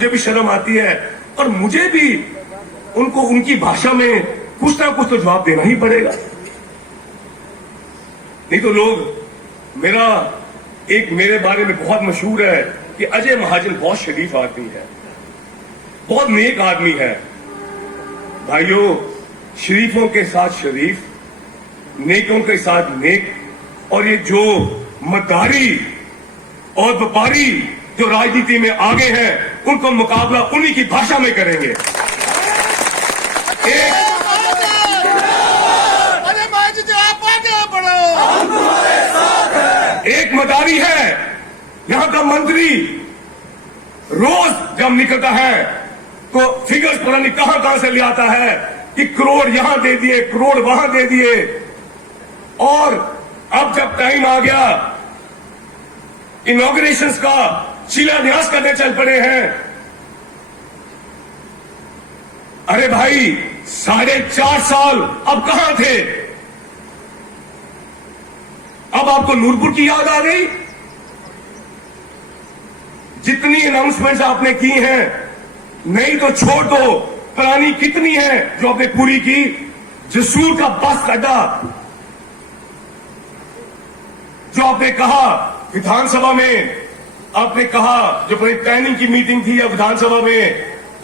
मुझे भी शर्म आती है और मुझे भी उनको उनकी भाषा में कुछ ना कुछ तो जवाब देना ही पड़ेगा। नहीं तो लोग मेरे बारे में बहुत मशहूर है कि अजय महाजन बहुत शरीफ आदमी है, बहुत नेक आदमी है। भाइयों, शरीफों के साथ शरीफ, नेकों के साथ नेक, और ये जो मद्दारी और व्यापारी जो राजनीति में आगे हैं, उनको मुकाबला उन्हीं की भाषा में करेंगे। एक मदारी है, यहां का मंत्री रोज जब निकलता है तो फिगर्स पता नहीं कहां से ले आता है कि करोड़ यहां दे दिए, करोड़ वहां दे दिए। और अब जब टाइम आ गया इनॉग्रेशंस का, शिलान्यास करने चल पड़े हैं। अरे भाई, 4.5 साल अब कहां थे? अब आपको नूरपुर की याद आ गई? जितनी अनाउंसमेंट्स आपने की हैं, नहीं तो छोड़ दो, पुरानी कितनी है जो आपने पूरी की। जसूर का बस अड्डा जो आपने कहा विधानसभा में, आपने कहा जो प्लानिंग की मीटिंग थी या विधानसभा में,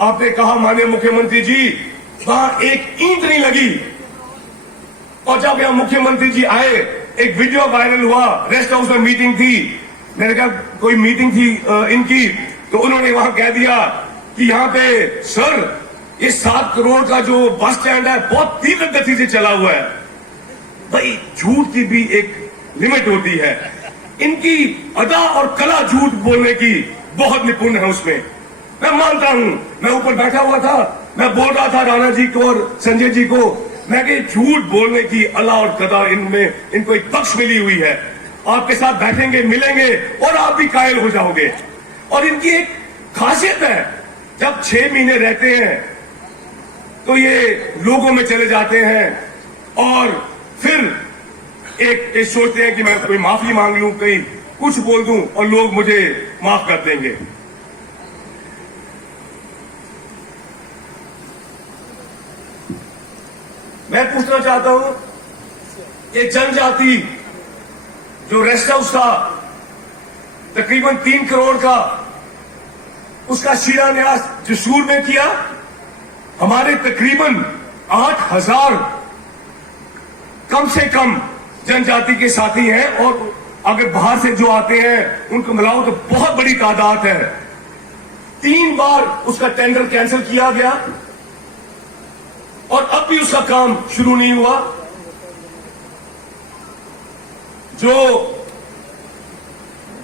आपने कहा माननीय मुख्यमंत्री जी वहां एक ईंट नहीं लगी। और जब यहां मुख्यमंत्री जी आए, एक वीडियो वायरल हुआ, रेस्ट हाउस में मीटिंग थी, मैंने कहा कोई मीटिंग थी इनकी, तो उन्होंने वहां कह दिया कि यहां पे सर ये 7 करोड़ का जो बस स्टैंड है बहुत तीव्र गति से चला हुआ है। भाई, झूठ की भी एक लिमिट होती है। इनकी अदा और कला झूठ बोलने की बहुत निपुण है उसमें, मैं मानता हूं। मैं ऊपर बैठा हुआ था, मैं बोल रहा था राणा जी को और संजय जी को, मैं कि झूठ बोलने की अला और कदा इनमें इनको एक बख्श मिली हुई है। आपके साथ बैठेंगे, मिलेंगे और आप भी कायल हो जाओगे। और इनकी एक खासियत है, जब 6 महीने रहते हैं तो ये लोगों में चले जाते हैं और फिर एक सोचते हैं कि मैं कोई माफी मांग लूं, कहीं कुछ बोल दूं और लोग मुझे माफ कर देंगे। मैं पूछना चाहता हूं, ये जनजाति जो रेस्ट हाउस था तकरीबन 3 करोड़ का, उसका शिलान्यास जसूर में किया। हमारे तकरीबन 8,000 कम से कम जनजाति के साथी हैं, और अगर बाहर से जो आते हैं उनको मिलाओ तो बहुत बड़ी तादाद है। 3 बार उसका टेंडर कैंसिल किया गया और अब भी उसका काम शुरू नहीं हुआ। जो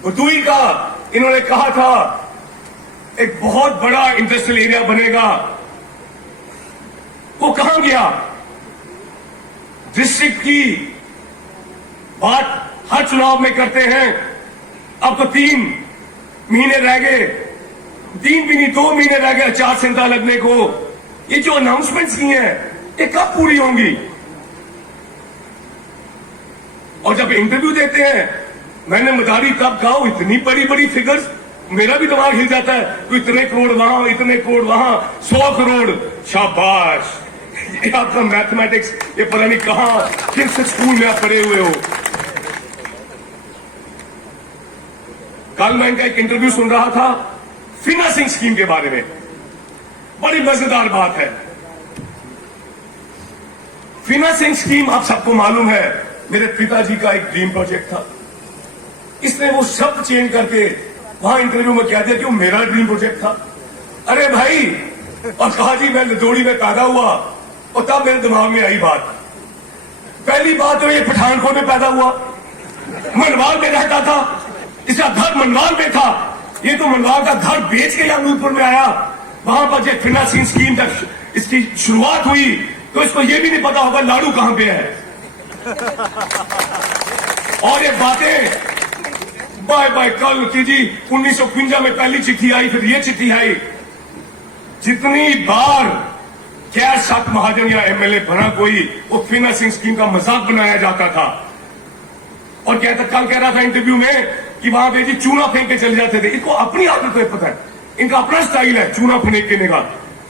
बदुई का इन्होंने कहा था एक बहुत बड़ा इंडस्ट्रियल एरिया बनेगा, वो कहां गया? डिस्ट्रिक्ट की बात हर चुनाव में करते हैं। अब तो 3 महीने रह गए, 3 भी नहीं 2 महीने रह गए आचार संहिता लगने को। ये जो अनाउंसमेंट्स की हैं, ये कब पूरी होंगी? और जब इंटरव्यू देते हैं, मैंने मदारी तब कहा, इतनी बड़ी बड़ी फिगर्स, मेरा भी दिमाग हिल जाता है। तो इतने करोड़ वहां, इतने करोड़ वहां, 100 करोड़, शाबाश। ये आपका मैथमेटिक्स, ये पता नहीं कहां किस स्कूल में आप पढ़े हुए हो। कल मैं इनका एक इंटरव्यू सुन रहा था फिनांसिंग स्कीम के बारे में, बड़ी मजेदार बात है। फिनांसिंग स्कीम आप सबको मालूम है, मेरे पिताजी का एक ड्रीम प्रोजेक्ट था। इसने वो शब्द चेंज करके वहां इंटरव्यू में कह दिया कि वो मेरा ड्रीम प्रोजेक्ट था। अरे भाई, और कहा जी मैं लदोड़ी में पैदा हुआ, और तब मेरे दिमाग में आई बात। पहली बात तो ये पठानकोट में पैदा हुआ, मनवाल में रहता था, इसका घर मनवाल में था। ये तो मनवाल का घर बेच के यहां नूरपुर में आया। वहां पर जब फिनांसिंग स्कीम तक इसकी शुरुआत हुई तो इसको ये भी नहीं पता होगा लाड़ू कहां पे है। और ये बातें बाय बाय कल की जी, 1951 में पहली चिट्ठी आई, फिर ये चिट्ठी आई। जितनी बार क्या शक महाजन या एमएलए बना कोई, वो फिनांसिंग स्कीम का मजाक बनाया जाता था। और कल कह रहा था इंटरव्यू में कि वहां पे जी चूना फेंक के चले जाते थे। इनको अपनी आदत है पता है, इनका अपना स्टाइल है चूना फनेक देने का।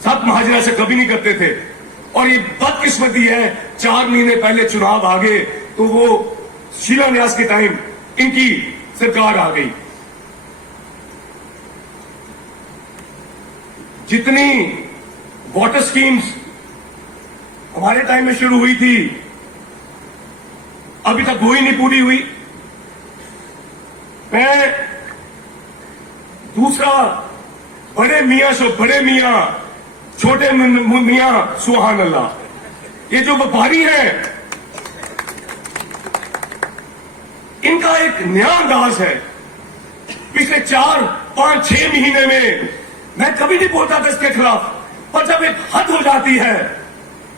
सात महाजन ऐसे कभी नहीं करते थे। और ये बदकिस्मती है, 4 महीने पहले चुनाव आ गए तो वो शिलान्यास के टाइम इनकी सरकार आ गई। जितनी वाटर स्कीम्स हमारे टाइम में शुरू हुई थी, अभी तक वो ही नहीं पूरी हुई। मैं दूसरा, बड़े मियां सो बड़े मियां, छोटे मियां सुहान अल्लाह। ये जो व्यापारी हैं, इनका एक नया अंदाज है। पिछले 4, 5, 6 महीने में मैं कभी नहीं बोलता था इसके खिलाफ, पर जब एक हद हो जाती है,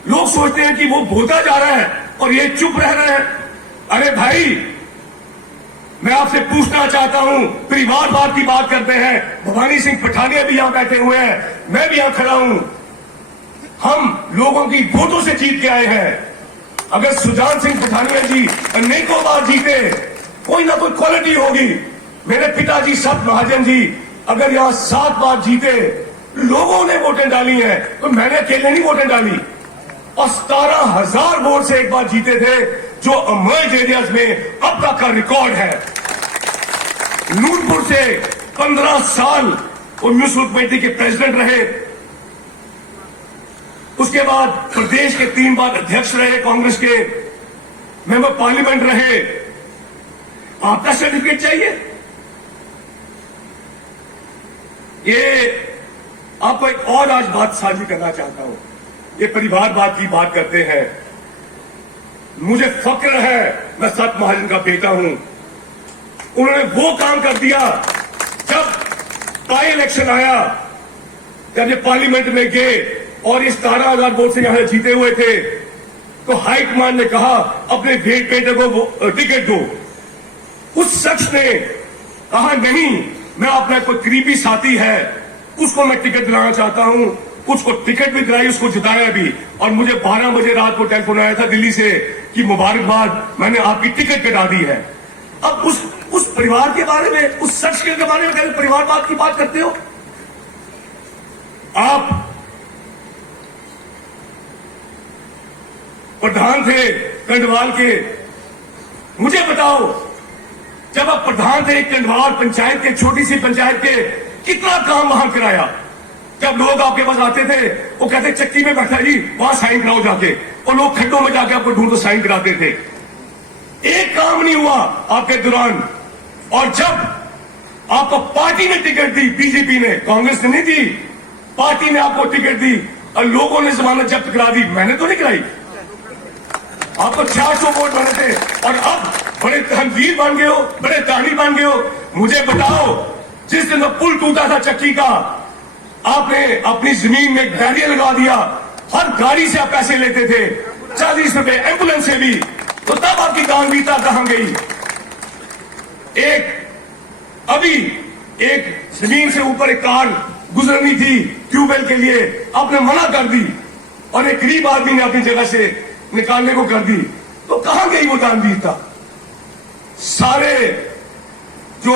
लोग सोचते हैं कि वो बोलता जा रहा है और ये चुप रह रहे हैं। अरे भाई, मैं आपसे पूछना चाहता हूं, परिवारवाद की बात करते हैं, भवानी सिंह पठानिया भी यहां बैठे हुए हैं, मैं भी यहां खड़ा हूं। हम लोगों की वोटों से जीत के आए हैं। अगर सुजान सिंह पठानिया जी अनेकों बार जीते, कोई ना कोई क्वालिटी होगी। मेरे पिताजी सत महाजन जी अगर यहां 7 बार जीते, लोगों ने वोटें डाली हैं, तो मैंने अकेले नहीं वोटें डाली। और 17,000 वोट से एक बार जीते थे, जो अमर्ज एरियाज में अब तक का रिकॉर्ड है। नूरपुर से 15 साल वो म्यूनिसिपल कमेटी के प्रेसिडेंट रहे। उसके बाद प्रदेश के 3 बार अध्यक्ष रहे, कांग्रेस के मेंबर पार्लियामेंट रहे। आपका सर्टिफिकेट चाहिए? ये आपको एक और आज बात साझी करना चाहता हूं। ये परिवारवाद की बात करते हैं, मुझे फक्र है, मैं सत महाजन का बेटा हूं। उन्होंने वो काम कर दिया, जब बाई इलेक्शन आया, जब ये पार्लियामेंट में गए और ये 17,000 वोट से यहां जीते हुए थे, तो हाईकमान ने कहा अपने बेटे को टिकट दो। उस शख्स ने कहा नहीं, मैं अपना कोई करीबी साथी है, उसको मैं टिकट दिलाना चाहता हूं। उसको टिकट भी दिलाई, उसको जिताया भी। और मुझे 12 बजे रात को टेलीफोन आया था दिल्ली से कि मुबारकबाद, मैंने आपकी टिकट कटा दी है। अब उस परिवार के बारे में, उस शख्स के बारे में परिवारवाद की बात करते हो आप? प्रधान थे कंडवाल के, मुझे बताओ, जब आप प्रधान थे कंडवाल पंचायत के, छोटी सी पंचायत के, कितना काम वहां कराया? जब लोग आपके पास आते थे, वो कहते चक्की में बैठा जी, वहां साइन कराओ जाके, और लोग खड्डों में जाके आपको ढूंढ साइन कराते थे। एक काम नहीं हुआ आपके दौरान। और जब आपको पार्टी ने टिकट दी, बीजेपी ने, कांग्रेस ने नहीं दी, पार्टी ने आपको टिकट दी और लोगों ने जमानत जब्त करा दी, मैंने तो नहीं कराई। आपको 400 वोट बने थे और अब बड़े तहजीर बन गए हो, बड़े दानी बन गए हो। मुझे बताओ, जिस दिन पुल टूटा था चक्की का, आपने अपनी जमीन में बैरियर लगा दिया, हर गाड़ी से आप पैसे लेते थे, 40 रुपए एम्बुलेंस से भी, तो तब आपकी दानवीरता कहां गई? अभी एक जमीन से ऊपर एक कार गुजरनी थी ट्यूबवेल के लिए, आपने मना कर दी और एक गरीब आदमी ने अपनी जगह से निकालने को कर दी, तो कहां गई वो दानवीरता? सारे जो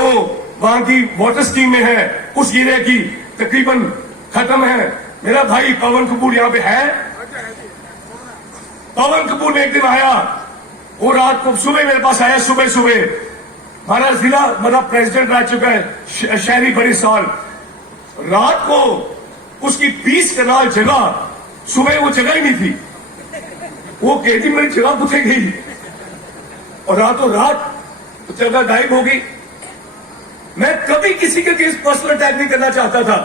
वहां की वाटर स्कीम में है, उस एरिया की तकरीबन खत्म है। मेरा भाई पवन कपूर यहां पे है। पवन कपूर ने एक दिन आया, वो रात को सुबह मेरे पास आया, सुबह हमारा जिला मतलब प्रेसिडेंट रह चुका है शहरी बड़ी साल। रात को उसकी 20 कनाल जगह, सुबह वो जगह ही नहीं थी। वो कहती मेरी जगह पूछे गई और रातों रात जगह गायब हो गई। मैं कभी किसी के केस पर्सनल अटैक नहीं करना चाहता था,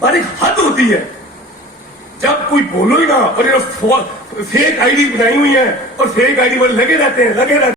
पर एक हद होती है। जब कोई बोलो ही ना, और ये फेक आईडी बनाई हुई है और फेक आईडी पर लगे रहते हैं।